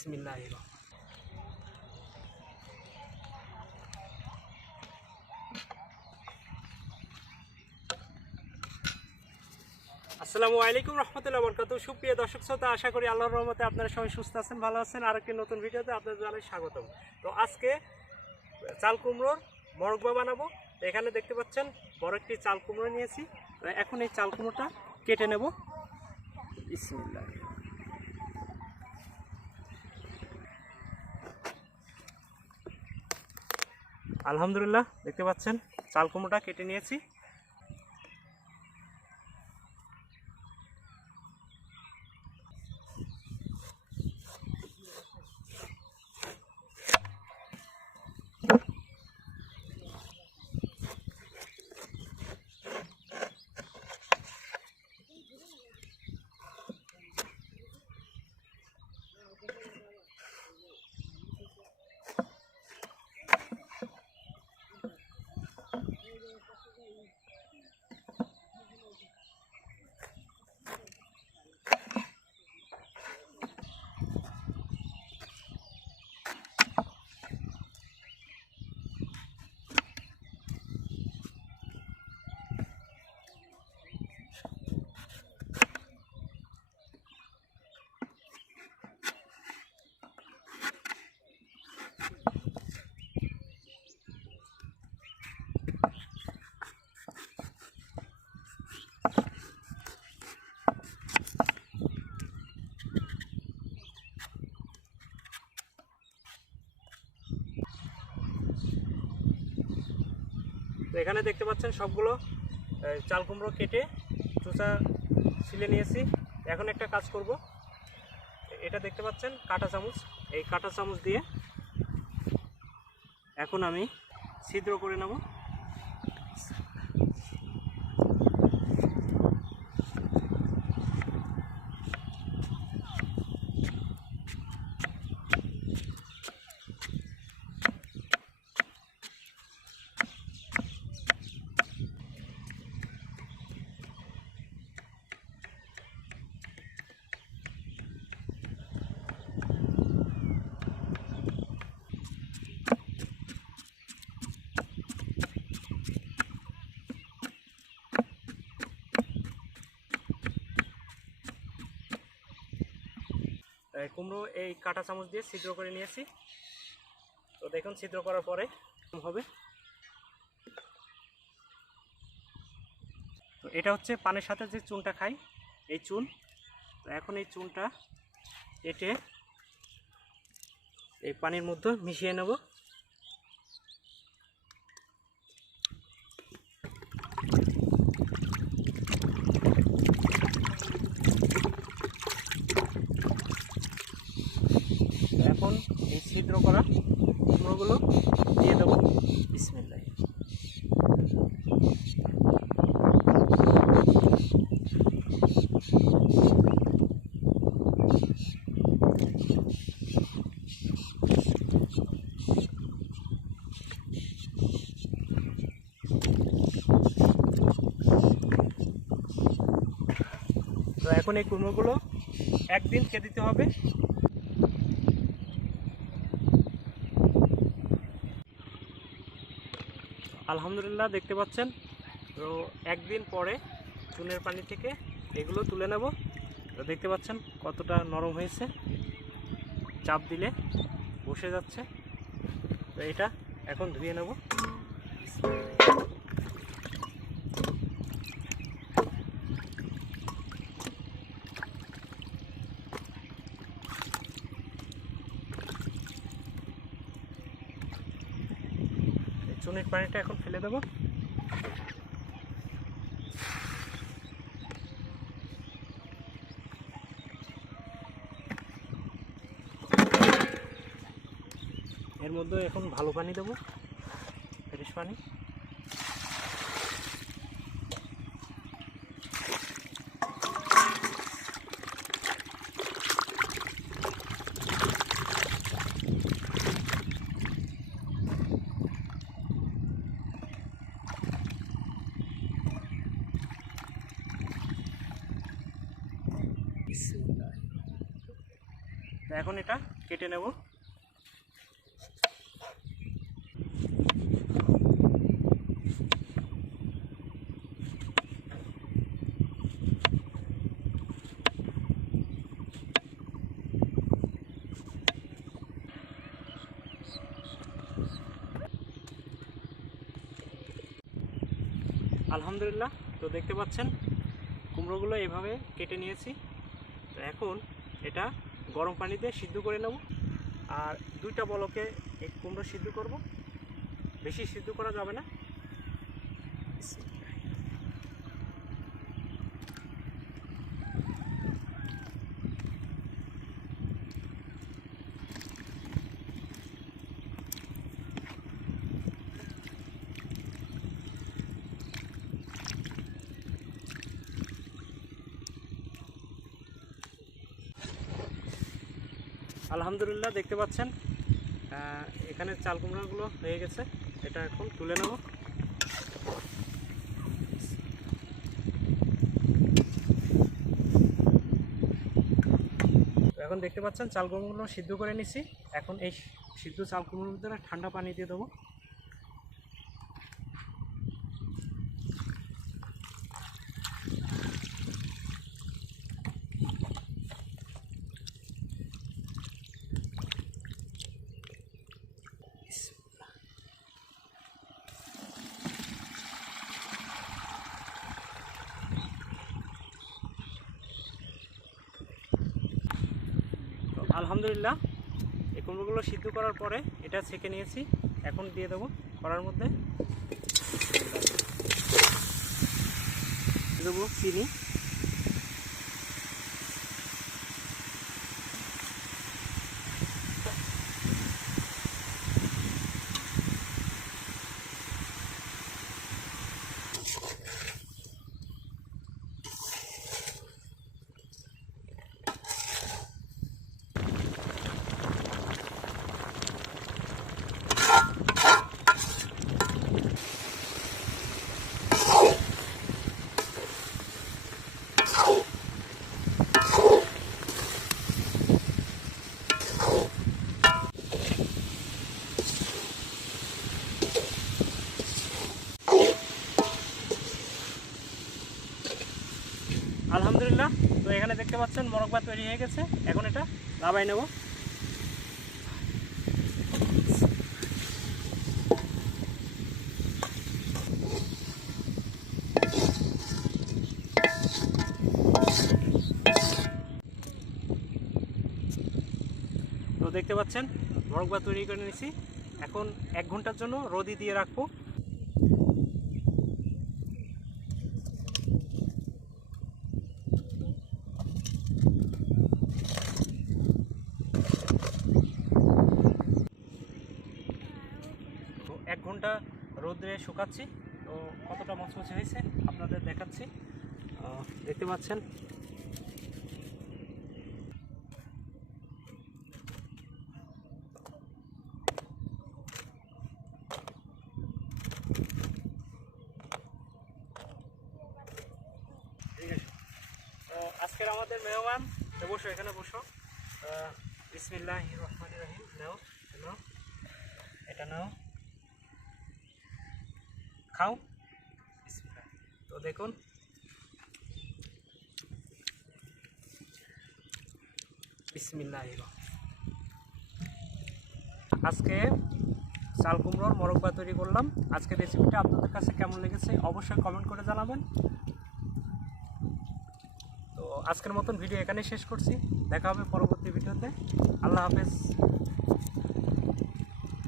বিসমিল্লাহির রহমানির আসসালামু আলাইকুম রহমতুল্লাহ বরকাতুহু। সুপ্রিয় দর্শক শ্রোতা, আশা করি আল্লাহর রহমতে আপনারা সবাই সুস্থ আছেন, ভালো আছেন। আর একটি নতুন ভিডিওতে আপনাদের জানাই স্বাগতম। তো আজকে চাল কুমড়োর মরব্বা বানাবো। তো এখানে দেখতে পাচ্ছেন বড় একটি চাল কুমড়ো নিয়েছি। তো এখন এই চাল কুমড়োটা কেটে নেব। বিসমিল্লাহ। আলহামদুলিল্লাহ, দেখতে পাচ্ছেন চাল কুমড়োটা কেটে নিয়েছি। তো এখানে দেখতে পাচ্ছেন সবগুলো চাল কুমড়ো কেটে চোচা ছিলে নিয়েছি। এখন একটা কাজ করব, এটা দেখতে পাচ্ছেন কাঁটা চামচ, এই কাঁটা চামচ দিয়ে এখন আমি ছিদ্র করে নেব। কুমড়ো এই কাঁটা চামচ দিয়ে ছিদ্র করে নিয়েছি। তো দেখুন ছিদ্র করার পরে হবে। তো এটা হচ্ছে পানের সাথে যে চুনটা খাই, এই চুন। তো এখন এই চুনটা কেটে এই পানির মধ্যে মিশিয়ে নেব। এখন এই ছিদ্র করা কুমড়োগুলো দিয়ে দেবো। বিসমিল্লাহ। তো এখন এই কুমড়োগুলো একদিন খেয়ে দিতে হবে। আলহামদুলিল্লাহ, দেখতে পাচ্ছেন। তো একদিন পরে চুনের পানি থেকে এগুলো তুলে নেব। তো দেখতে পাচ্ছেন কতটা নরম হয়েছে, চাপ দিলে বসে যাচ্ছে। তো এটা এখন ধুয়ে নেব। চুনের পানিটা এখন ফেলে দেব। এর মধ্যে এখন ভালো পানি দেবো, ফ্রেশ পানি। এখন এটা কেটে নেব। আলহামদুলিল্লাহ, তো দেখতে পাচ্ছেন কুমড়োগুলো এভাবে কেটে নিয়েছি। তো এখন এটা গরম পানিতে সিদ্ধ করে নেব। আর 2টা বলকে এই কুমড়ো সিদ্ধ করব, বেশি সিদ্ধ করা যাবে না। আলহামদুলিল্লাহ, দেখতে পাচ্ছেন এখানে চাল কুমড়াগুলো হয়ে গেছে। এটা এখন তুলে নেব। তো এখন দেখতে পাচ্ছেন চাল কুমড়োগুলো সিদ্ধ করে নিছি। এখন এই সিদ্ধ চাল কুমড়োর ভিতরে ঠান্ডা পানি দিয়ে দেবো। আলহামদুলিল্লাহ, এই কুমড়োগুলো সিদ্ধ করার পরে এটা ছেঁকে নিয়েছি। এখন দিয়ে দেবো কড়ার মধ্যে। দেবো চিনি, আলহামদুলিল্লাহ। তো এখানে দেখতে পাচ্ছেন মোরগ ভাত তৈরি হয়ে গেছে। এখন এটা নামাই নেব। তো দেখতে পাচ্ছেন মোরগ ভাত তৈরি করে নিয়েছি। এখন 1 ঘন্টার জন্য রোদে দিয়ে রাখবো। তো 1 ঘন্টা রোদে শুকাচ্ছি। তো কতটা মচমচে হয়েছে আপনাদের দেখাচ্ছি। দেখতে পাচ্ছেন ঠিক আছে। তো আজকের আমাদের মেহমান, বসো এখানে বসো। বিসমিল্লাহির রহমানির রহিম। নাও নাও, এটা নাও, খাও। বিসমিল্লাহ। তো দেখুন বিসমিল্লাহির রহমান। আজকে চাল কুমড়োর মোরগ ভাত তৈরি করলাম। আজকের রেসিপিটা আপনাদের কাছে কেমন লেগেছে অবশ্যই কমেন্ট করে জানাবেন। তো আজকের মতন ভিডিও এখানেই শেষ করছি। দেখা হবে পরবর্তী ভিডিওতে। আল্লাহ হাফেজ।